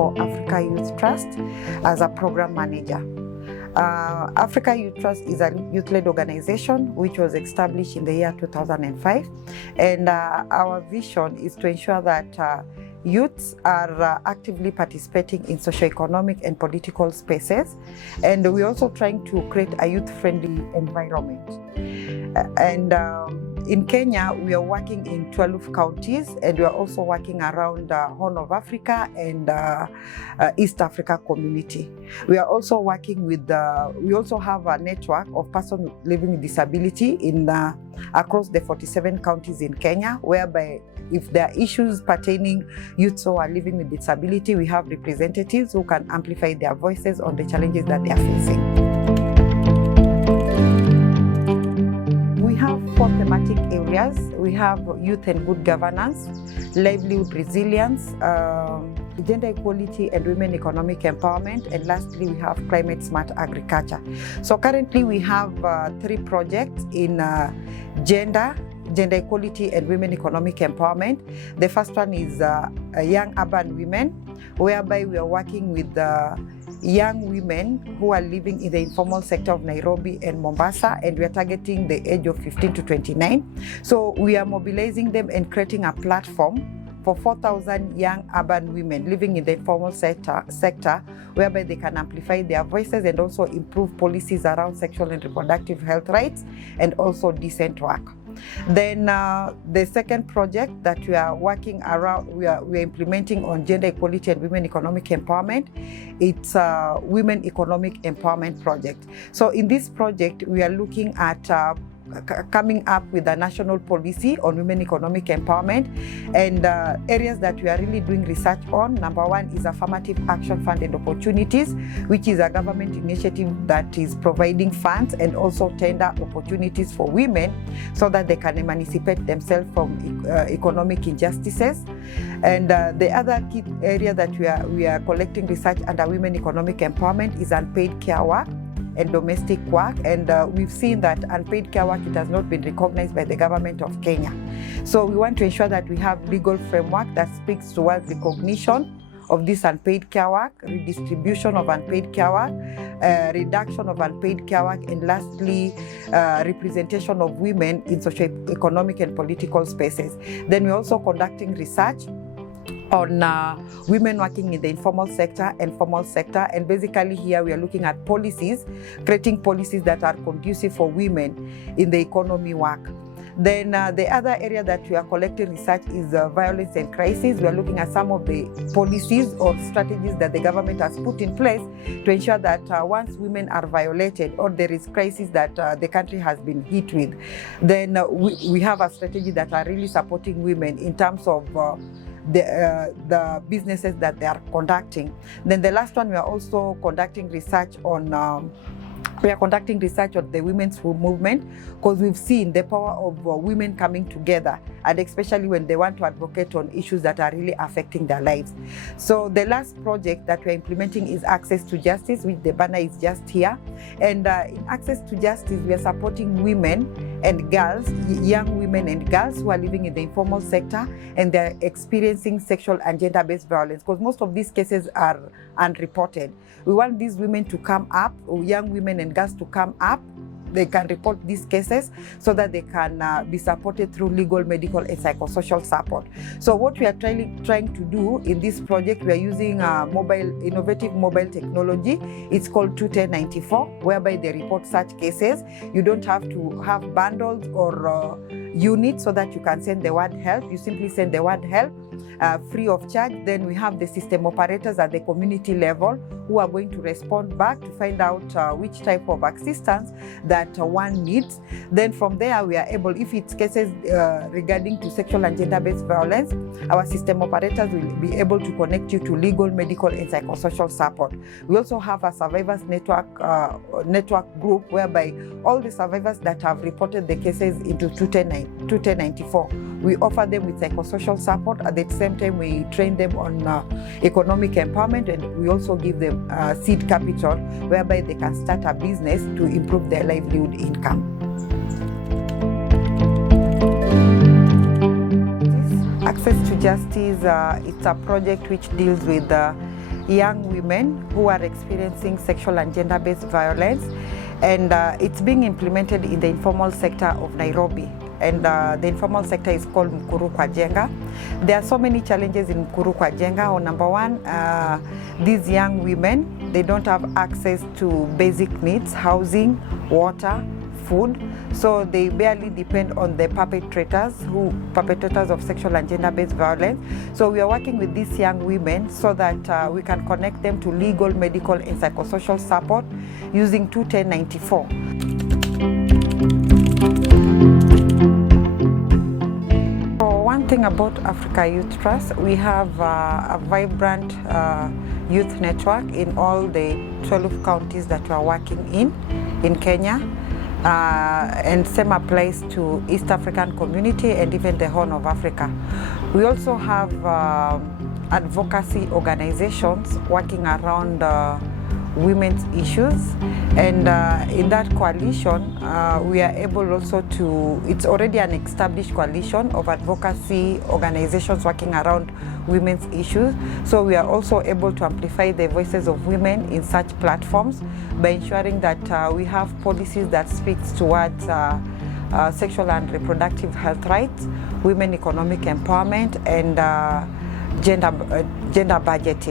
for Africa Youth Trust as a program manager. Africa Youth Trust is a youth-led organization which was established in the year 2005, and our vision is to ensure that youths are actively participating in socio-economic and political spaces, and we're also trying to create a youth-friendly environment. In Kenya, we are working in 12 counties, and we are also working around the Horn of Africa and East Africa community. We are also working with, we also have a network of persons living with disability across the 47 counties in Kenya, whereby if there are issues pertaining youths who are living with disability, we have representatives who can amplify their voices on the challenges that they are facing. We have 4 thematic areas. We have youth and good governance, livelihood resilience, gender equality and women economic empowerment, and lastly we have climate smart agriculture. So currently we have 3 projects in gender equality and women economic empowerment. The first one is young urban women, whereby we are working with young women who are living in the informal sector of Nairobi and Mombasa, and we are targeting the age of 15 to 29. So we are mobilizing them and creating a platform for 4,000 young urban women living in the informal sector, whereby they can amplify their voices and also improve policies around sexual and reproductive health rights and also decent work. Then the second project that we are working around, we are implementing on gender equality and women economic empowerment. It's a women economic empowerment project. So in this project, we are looking at coming up with a national policy on women economic empowerment, and areas that we are really doing research on. Number one is affirmative action fund and opportunities, which is a government initiative that is providing funds and also tender opportunities for women so that they can emancipate themselves from economic injustices. And the other key area that we are collecting research under women economic empowerment is unpaid care work and domestic work, and we've seen that unpaid care work, it has not been recognized by the government of Kenya. So we want to ensure that we have legal framework that speaks towards recognition of this unpaid care work, redistribution of unpaid care work, reduction of unpaid care work, and lastly, representation of women in socio-economic and political spaces. Then we're also conducting research on women working in the informal sector and formal sector, and basically here we are looking at policies, creating policies that are conducive for women in the economy work. Then the other area that we are collecting research is violence and crisis. We are looking at some of the policies or strategies that the government has put in place to ensure that once women are violated or there is crisis that the country has been hit with, then we have a strategy that are really supporting women in terms of the businesses that they are conducting. Then the last one, we are also conducting research on the women's movement, because we've seen the power of women coming together, and especially when they want to advocate on issues that are really affecting their lives. So the last project that we're implementing is Access to Justice, which the banner is just here. And in Access to Justice, we are supporting women and girls, young women and girls who are living in the informal sector and they're experiencing sexual and gender-based violence, because most of these cases are unreported. We want these women to come up, or young women and girls to come up. They can report these cases so that they can be supported through legal, medical, and psychosocial support. So what we are trying to do in this project, we are using innovative mobile technology. It's called 21094, whereby they report such cases. You don't have to have bundles or units so that you can send the word help. You simply send the word help free of charge. Then we have the system operators at the community level who are going to respond back to find out which type of assistance that one needs. Then from there, we are able, if it's cases regarding to sexual and gender-based violence, our system operators will be able to connect you to legal, medical, and psychosocial support. We also have a survivors network group whereby all the survivors that have reported the cases into 21094, we offer them with psychosocial support. At the same time, we train them on economic empowerment, and we also give them seed capital whereby they can start a business to improve their livelihood income. Access to Justice, it's a project which deals with young women who are experiencing sexual and gender-based violence, and it's being implemented in the informal sector of Nairobi. And the informal sector is called Mkuru kwa Jenga. There are so many challenges in Mkuru kwa Jenga. Number one, these young women, they don't have access to basic needs, housing, water, food. So they barely depend on the perpetrators of sexual and gender-based violence. So we are working with these young women so that we can connect them to legal, medical, and psychosocial support using 21094. One thing about Africa Youth Trust, we have a vibrant youth network in all the 12 counties that we are working in Kenya, and same applies to East African community and even the Horn of Africa. We also have advocacy organizations working around women's issues, and in that coalition we are able also to, it's already an established coalition of advocacy organizations working around women's issues, so we are also able to amplify the voices of women in such platforms by ensuring that we have policies that speaks towards sexual and reproductive health rights, women economic empowerment, and gender budgeting.